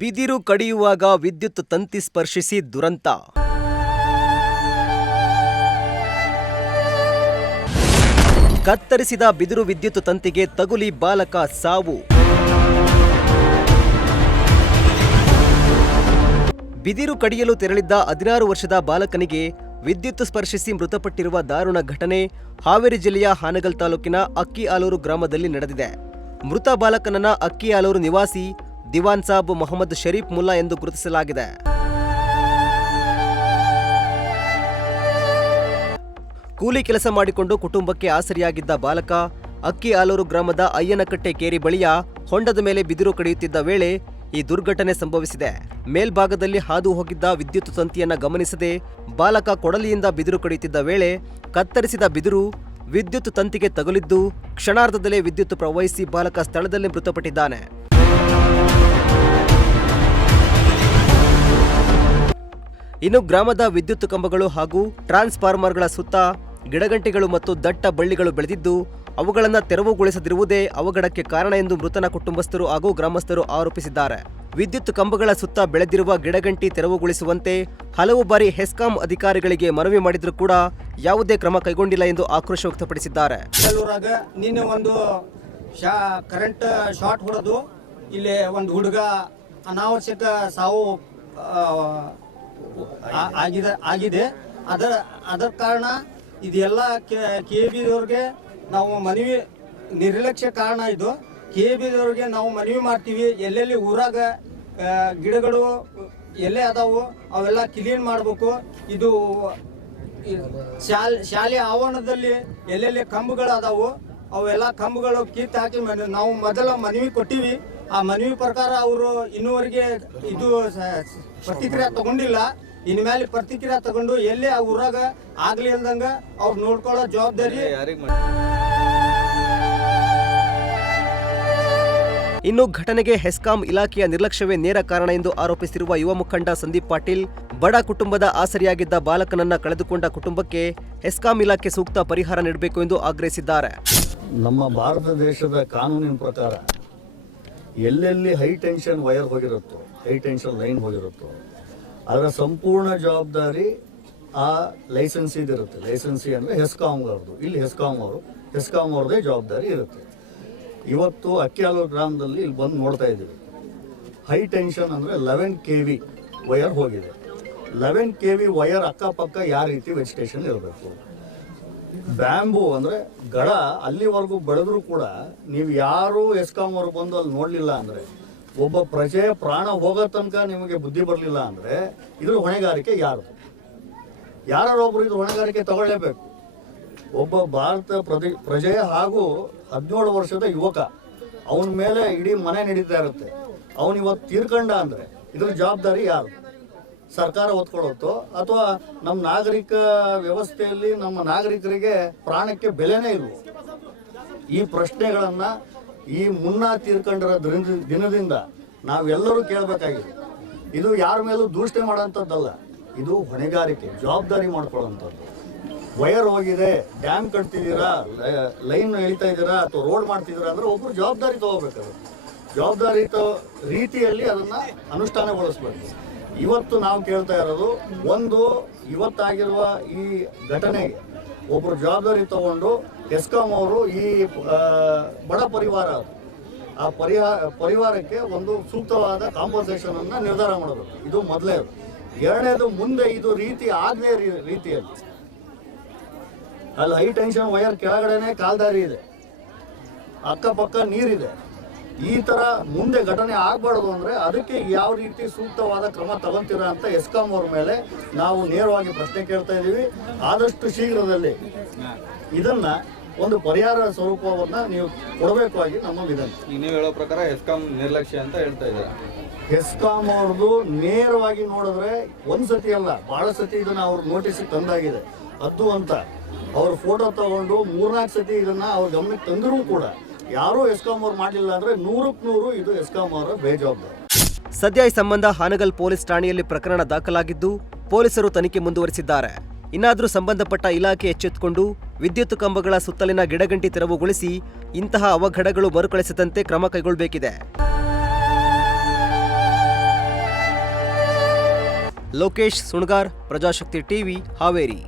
ಬಿದಿರು ಕಡಿಯುವಾಗ ವಿದ್ಯುತ್ ತಂತಿ ಸ್ಪರ್ಶಿಸಿ ದುರಂತ. ಕತ್ತರಿಸಿದ ಬಿದಿರು ವಿದ್ಯುತ್ ತಂತಿಗೆ ತಗುಲಿ ಬಾಲಕ ಸಾವು. ಬಿದಿರು ಕಡಿಯಲು ತೆರಳಿದ್ದ 16 ವರ್ಷದ ಬಾಲಕನಿಗೆ ವಿದ್ಯುತ್ ಸ್ಪರ್ಶಿಸಿ ಮೃತಪಟ್ಟಿರುವ ದಾರುಣ ಘಟನೆ ಹಾವೇರಿ ಜಿಲ್ಲೆಯ ಹಾನಗಲ್ ತಾಲೂಕಿನ ಅಕ್ಕಿಆಲೂರು ಗ್ರಾಮದಲ್ಲಿ ನಡೆದಿದೆ. ಮೃತ ಬಾಲಕನನ್ನ ಅಕ್ಕಿಆಲೂರು ನಿವಾಸಿ ದಿವಾನ್ ಸಾಬ್ ಮೊಹಮ್ಮದ್ ಶರೀಫ್ ಮುಲ್ಲಾ ಎಂದು ಗುರುತಿಸಲಾಗಿದೆ. ಕೂಲಿ ಕೆಲಸ ಮಾಡಿಕೊಂಡು ಕುಟುಂಬಕ್ಕೆ ಆಸರಿಯಾಗಿದ್ದ ಬಾಲಕ ಅಕ್ಕಿಆಲೂರು ಗ್ರಾಮದ ಅಯ್ಯನಕಟ್ಟೆ ಕೇರಿ ಬಳಿಯ ಹೊಂಡದ ಮೇಲೆ ಬಿದಿರು ಕಡಿಯುತ್ತಿದ್ದ ವೇಳೆ ಈ ದುರ್ಘಟನೆ ಸಂಭವಿಸಿದೆ. ಮೇಲ್ಭಾಗದಲ್ಲಿ ಹಾದು ಹೋಗಿದ್ದ ವಿದ್ಯುತ್ ತಂತಿಯನ್ನ ಗಮನಿಸದೆ ಬಾಲಕ ಕೊಡಲಿಯಿಂದ ಬಿದಿರು ಕಡಿಯುತ್ತಿದ್ದ ವೇಳೆ ಕತ್ತರಿಸಿದ ಬಿದಿರು ವಿದ್ಯುತ್ ತಂತಿಗೆ ತಗುಲಿದ್ದು ಕ್ಷಣಾರ್ಧದಲ್ಲೇ ವಿದ್ಯುತ್ ಪ್ರವಹಿಸಿ ಬಾಲಕ ಸ್ಥಳದಲ್ಲೇ ಮೃತಪಟ್ಟಿದ್ದಾನೆ. ಇನ್ನು ಗ್ರಾಮದ ವಿದ್ಯುತ್ ಕಂಬಗಳು ಹಾಗೂ ಟ್ರಾನ್ಸ್ಫಾರ್ಮರ್ಗಳ ಸುತ್ತ ಗಿಡಗಂಟಿಗಳು ಮತ್ತು ದಟ್ಟ ಬಳ್ಳಿಗಳು ಬೆಳೆದಿದ್ದು ಅವುಗಳನ್ನು ತೆರವುಗೊಳಿಸದಿರುವುದೇ ಅವಘಡಕ್ಕೆ ಕಾರಣ ಎಂದು ಮೃತನ ಕುಟುಂಬಸ್ಥರು ಹಾಗೂ ಗ್ರಾಮಸ್ಥರು ಆರೋಪಿಸಿದ್ದಾರೆ. ವಿದ್ಯುತ್ ಕಂಬಗಳ ಸುತ್ತ ಬೆಳೆದಿರುವ ಗಿಡಗಂಟಿ ತೆರವುಗೊಳಿಸುವಂತೆ ಹಲವು ಬಾರಿ ಹೆಸ್ಕಾಂ ಅಧಿಕಾರಿಗಳಿಗೆ ಮನವಿ ಮಾಡಿದ್ರೂ ಕೂಡ ಯಾವುದೇ ಕ್ರಮ ಕೈಗೊಂಡಿಲ್ಲ ಎಂದು ಆಕ್ರೋಶ ವ್ಯಕ್ತಪಡಿಸಿದ್ದಾರೆ. ನಿನ್ನೆ ಒಂದು ಕರೆಂಟ್ ಶಾರ್ಟ್ ಹೊಡೆದು ಇಲ್ಲಿ ಒಂದು ಹುಡುಗ ಅನಾವಶ್ಯಕ ಸಾವು ಆಗಿದೆ. ಅದರ ಕಾರಣ ಇದೆಲ್ಲ KBದವ್ರಿಗೆ ನಾವು ಮನವಿ ನಿರ್ಲಕ್ಷ್ಯ ಕಾರಣ ಇದು. KBದವ್ರಿಗೆ ನಾವು ಮನವಿ ಮಾಡ್ತೀವಿ, ಎಲ್ಲೆಲ್ಲಿ ಊರಾಗ ಗಿಡಗಳು ಎಲ್ಲೇ ಅದಾವು ಅವೆಲ್ಲ ಕ್ಲೀನ್ ಮಾಡಬೇಕು. ಇದು ಶಾಲೆ ಆವರಣದಲ್ಲಿ ಎಲ್ಲೆಲ್ಲಿ ಕಂಬಗಳು ಅದಾವು ಅವೆಲ್ಲ ಕಂಬಗಳು ಕಿತ್ತು ಹಾಕಿ ನಾವು ಮೊದಲ ಮನವಿ ಕೊಟ್ಟಿವಿ. ಆ ಮನವಿ ಪ್ರಕಾರ ಅವರು ಇನ್ನೂವರೆಗೆ ಇದು ಪ್ರತಿಕ್ರಿಯೆ ತಗೊಂಡಿಲ್ಲ. ಇನ್ಮೇಲೆ ಪ್ರತಿಕ್ರಿಯೆ ತಗೊಂಡು ಎಲ್ಲೇ ಆ ಊರಾಗ ಆಗ್ಲಿ ಇಲ್ದಂಗ ಅವ್ರು ನೋಡ್ಕೊಳ್ಳೋ ಜವಾಬ್ದಾರಿ. ಇನ್ನು ಘಟನೆಗೆ ಹೆಸ್ಕಾಂ ಇಲಾಖೆಯ ನಿರ್ಲಕ್ಷ್ಯವೇ ನೇರ ಕಾರಣ ಎಂದು ಆರೋಪಿಸಿರುವ ಯುವ ಮುಖಂಡ ಸಂದೀಪ್ ಪಾಟೀಲ್, ಬಡ ಕುಟುಂಬದ ಆಸರಿಯಾಗಿದ್ದ ಬಾಲಕನನ್ನ ಕಳೆದುಕೊಂಡ ಕುಟುಂಬಕ್ಕೆ ಹೆಸ್ಕಾಂ ಇಲಾಖೆ ಸೂಕ್ತ ಪರಿಹಾರ ನೀಡಬೇಕು ಎಂದು ಆಗ್ರಹಿಸಿದ್ದಾರೆ. ನಮ್ಮ ಭಾರತ ದೇಶದ ಕಾನೂನಿನ ಪ್ರಕಾರ ಎಲ್ಲೆಲ್ಲಿ ಹೈ ಟೆನ್ಷನ್ ವೈರ್ ಹೋಗಿರುತ್ತೋ, ಹೈ ಟೆನ್ಷನ್ ಲೈನ್ ಹೋಗಿರುತ್ತೋ ಅದರ ಸಂಪೂರ್ಣ ಜವಾಬ್ದಾರಿ ಆ ಲೈಸೆನ್ಸಿದಿರುತ್ತೆ. ಲೈಸೆನ್ಸಿ ಅಂದರೆ ಹೆಸ್ಕಾಂವ್ರದ್ದು. ಇಲ್ಲಿ ಹೆಸ್ಕಾಂ ಅವ್ರದ್ದೇ ಜವಾಬ್ದಾರಿ ಇರುತ್ತೆ. ಇವತ್ತು ಅಕ್ಕಿಆಲೂರು ಗ್ರಾಮದಲ್ಲಿ ಇಲ್ಲಿ ಬಂದು ನೋಡ್ತಾ ಇದ್ದೀವಿ. ಹೈ ಟೆನ್ಷನ್ ಅಂದರೆ 11 kV ವೈರ್ ಹೋಗಿದೆ. 11 kV ವೈರ್ ಅಕ್ಕಪಕ್ಕ ಯಾವ ರೀತಿ ವೆಜಿಟೇಷನ್ ಇರಬೇಕು. ಬ್ಯಾಂಬೂ ಅಂದರೆ ಗಡ ಅಲ್ಲಿವರೆಗೂ ಬೆಳೆದ್ರೂ ಕೂಡ ನೀವು ಯಾರು ಹೆಸ್ಕಾಂ ಅವ್ರು ಬಂದು ಅಲ್ಲಿ ನೋಡಲಿಲ್ಲ ಅಂದರೆ, ಒಬ್ಬ ಪ್ರಜೆಯ ಪ್ರಾಣ ಹೋಗೋ ತನಕ ನಿಮಗೆ ಬುದ್ಧಿ ಬರಲಿಲ್ಲ ಅಂದರೆ ಇದ್ರ ಹೊಣೆಗಾರಿಕೆ ಯಾರದು? ಯಾರೊಬ್ಬರು ಇದು ಹೊಣೆಗಾರಿಕೆ ತಗೊಳ್ಳೇಬೇಕು. ಒಬ್ಬ ಭಾರತ ಪ್ರಜೆಯ ಹಾಗೂ 17 ವರ್ಷದ ಯುವಕ, ಅವನ ಮೇಲೆ ಇಡೀ ಮನೆ ನಡೀತಾ ಇರುತ್ತೆ. ಅವನು ಇವತ್ತು ತೀರ್ಕೊಂಡ ಅಂದರೆ ಇದ್ರ ಜವಾಬ್ದಾರಿ ಯಾರು? ಸರ್ಕಾರ ಹೊತ್ಕೊಳ್ಳುತ್ತೋ ಅಥವಾ ನಮ್ಮ ನಾಗರಿಕ ವ್ಯವಸ್ಥೆಯಲ್ಲಿ ನಮ್ಮ ನಾಗರಿಕರಿಗೆ ಪ್ರಾಣಕ್ಕೆ ಬೆಲೆನೇ ಇಲ್ವೋ? ಈ ಪ್ರಶ್ನೆಗಳನ್ನು ಈ ಮುನ್ನ ತೀರ್ಕೊಂಡರ ದಿನದಿಂದ ನಾವೆಲ್ಲರೂ ಕೇಳಬೇಕಾಗಿದೆ. ಇದು ಯಾರ ಮೇಲೂ ದೂಷಣೆ ಮಾಡೋಂಥದ್ದಲ್ಲ, ಇದು ಹೊಣೆಗಾರಿಕೆ, ಜವಾಬ್ದಾರಿ ಮಾಡ್ಕೊಳ್ಳೋಂಥದ್ದು. ವೈರ್ ಹೋಗಿದೆ, ಡ್ಯಾಮ್ ಕಟ್ತಿದ್ದೀರಾ, ಲೈನ್ ಎಳಿತಾ ಇದ್ದೀರಾ ಅಥವಾ ರೋಡ್ ಮಾಡ್ತಿದ್ದೀರಾ ಅಂದರೆ ಒಬ್ಬರು ಜವಾಬ್ದಾರಿ ತಗೋಬೇಕಾದ್ರೆ ಜವಾಬ್ದಾರಿತ ರೀತಿಯಲ್ಲಿ ಅದನ್ನು ಅನುಷ್ಠಾನಗೊಳಿಸ್ಬೇಕು. ಇವತ್ತು ನಾವು ಕೇಳ್ತಾ ಇರೋದು ಒಂದು, ಇವತ್ತಾಗಿರುವ ಈ ಘಟನೆಗೆ ಒಬ್ಬರು ಜವಾಬ್ದಾರಿ ತಗೊಂಡು ಹೆಸ್ಕಾಂ ಅವರು ಈ ಬಡ ಪರಿವಾರ ಆ ಪರಿವಾರಕ್ಕೆ ಒಂದು ಸೂಕ್ತವಾದ ಕಾಂಪನ್ಸೇಷನ್ ಅನ್ನು ನಿರ್ಧಾರ ಮಾಡಬೇಕು. ಇದು ಮೊದಲನೇದು. ಎರಡನೇದು, ಮುಂದೆ ಇದು ರೀತಿ ಆಗದೇ ರೀತಿಯಲ್ಲಿ ಅಲ್ಲಿ ಹೈ ಟೆನ್ಷನ್ ವೈರ್ ಕೆಳಗಡೆನೆ ಕಾಲ್ದಾರಿ ಇದೆ, ಅಕ್ಕಪಕ್ಕ ನೀರಿದೆ. ಈ ಥರ ಮುಂದೆ ಘಟನೆ ಆಗಬಾರ್ದು ಅಂದರೆ ಅದಕ್ಕೆ ಯಾವ ರೀತಿ ಸೂಕ್ತವಾದ ಕ್ರಮ ತಗೊಂತೀರಾ ಅಂತ ಹೆಸ್ಕಾಂ ಅವ್ರ ಮೇಲೆ ನಾವು ನೇರವಾಗಿ ಪ್ರಶ್ನೆ ಕೇಳ್ತಾ ಇದ್ದೀವಿ. ಆದಷ್ಟು ಶೀಘ್ರದಲ್ಲಿ ಇದನ್ನು ಒಂದು ಪರಿಹಾರ ಸ್ವರೂಪವನ್ನು ನೀವು ಕೊಡಬೇಕಾಗಿ ನಮ್ಮ ವಿನಂತಿ. ನೀವು ಹೇಳೋ ಪ್ರಕಾರ ಹೆಸ್ಕಾಂ ನಿರ್ಲಕ್ಷ್ಯ ಅಂತ ಹೇಳ್ತಾ ಇದ್ದಾರೆ. ಹೆಸ್ಕಾಂ ಅವ್ರದ್ದು ನೇರವಾಗಿ ನೋಡಿದ್ರೆ ಒಂದು ಸತಿ ಅಲ್ಲ, ಭಾಳ ಸತಿ ಇದನ್ನು ಅವ್ರ ನೋಟಿಸಿಗೆ ತಂದಾಗಿದೆ. ಅದು ಅಂತ ಅವ್ರ ಫೋಟೋ ತಗೊಂಡು 3-4 ಸತಿ ಇದನ್ನ ಅವ್ರ ಗಮನಕ್ಕೆ ತಂದರೂ ಕೂಡ ಯಾರೂ ಹೆಸ್ಕಾಂ ಅವ್ರು ಮಾಡಲಿಲ್ಲ ಅಂದರೆ 100ಕ್ಕೆ 100 ಇದು ಹೆಸ್ಕಾಂ ಅವರ ಬೇಜವಾಬ್ದಾರಿ. ಸದ್ಯ ಈ ಸಂಬಂಧ ಹಾನಗಲ್ ಪೊಲೀಸ್ ಠಾಣೆಯಲ್ಲಿ ಪ್ರಕರಣ ದಾಖಲಾಗಿದ್ದು ಪೊಲೀಸರು ತನಿಖೆ ಮುಂದುವರಿಸಿದ್ದಾರೆ. ಇನ್ನಾದರೂ ಸಂಬಂಧಪಟ್ಟ ಇಲಾಖೆ ಎಚ್ಚೆತ್ತುಕೊಂಡು ವಿದ್ಯುತ್ ಕಂಬಗಳ ಸುತ್ತಲಿನ ಗಿಡಗಂಟಿ ತೆರವುಗೊಳಿಸಿ ಇಂತಹ ಅವಘಡಗಳು ಮರುಕಳಿಸದಂತೆ ಕ್ರಮ ಕೈಗೊಳ್ಳಬೇಕಿದೆ. ಲೋಕೇಶ್ ಸುಣ್ಗಾರ್, ಪ್ರಜಾಶಕ್ತಿ ಟಿವಿ, ಹಾವೇರಿ.